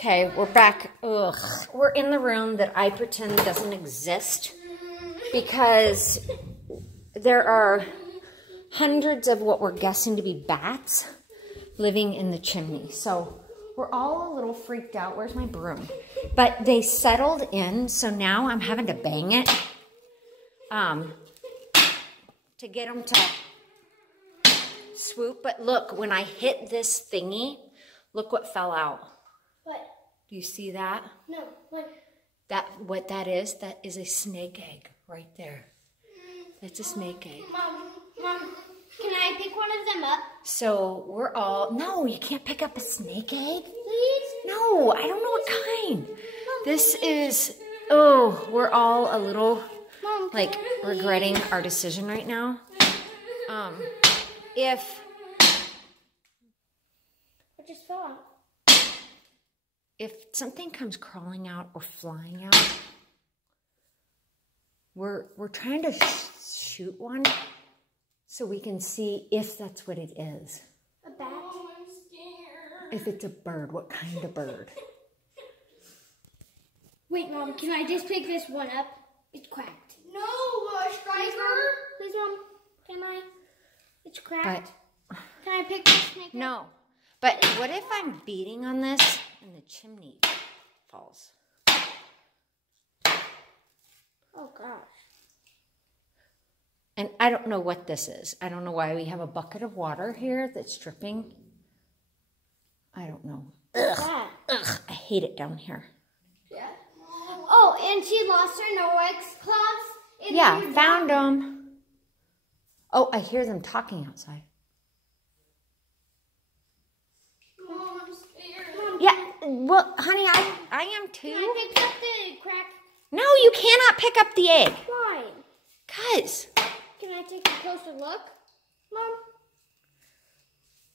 Okay, we're back. Ugh. We're in the room that I pretend doesn't exist because there are hundreds of what we're guessing to be bats living in the chimney. So we're all a little freaked out. Where's my broom? But they settled in, so now I'm having to bang it to get them to swoop. But look, when I hit this thingy, look what fell out. What? Do you see that? No, what? What that is a snake egg right there. That's a snake egg. Mom, can I pick one of them up? So we're all, no, you can't pick up a snake egg. Please? No, I don't know what kind. This is, oh, we're all a little, like, regretting our decision right now. If I just fell out. If something comes crawling out or flying out, we're trying to shoot one so we can see if that's what it is. A bat? Oh, I'm scared. If it's a bird, what kind of bird? Wait, Mom, can I just pick this one up? It's cracked. No, Striker. Please, Mom, can I? It's cracked. But, can I pick this snake? No. But what if I'm beating on this and the chimney falls? Oh, gosh. And I don't know what this is. I don't know why we have a bucket of water here that's dripping. I don't know. Ugh. Ugh. I hate it down here. Yeah. Oh, and she lost her Norwex cloths. Yeah, found them. Oh, I hear them talking outside. Mom, I'm scared. Yeah, well, honey, I am too. Can I pick up the crack? No, you cannot pick up the egg. Why? 'Cause. Can I take a closer look? Mom?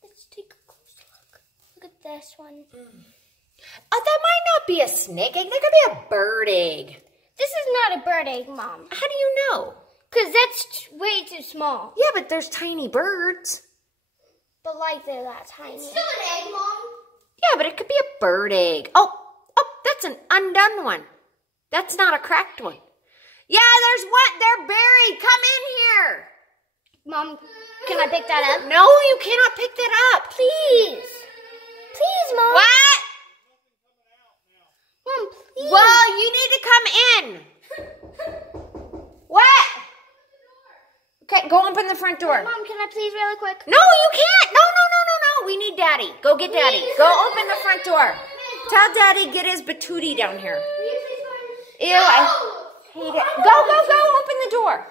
Let's take a closer look. Look at this one. Oh, that might not be a snake egg. That could be a bird egg. This is not a bird egg, Mom. How do you know? Because that's way too small. Yeah, but there's tiny birds. But like they're that tiny. It's still an egg, Mom. Yeah, but it could be a bird egg. Oh, that's an undone one. That's not a cracked one. Yeah, there's one. They're buried. Come in here. Mom, can I pick that up? No, you cannot pick that up. Please. Please, Mom. What? Mom, please. Well, you need to come in. What? Okay, go open the front door. Mom, can I please really quick? No, you can't. No. We need Daddy. Go get Daddy. Go open the front door. Tell Daddy get his batootie down here. Ew, I hate it. Go. Open the door.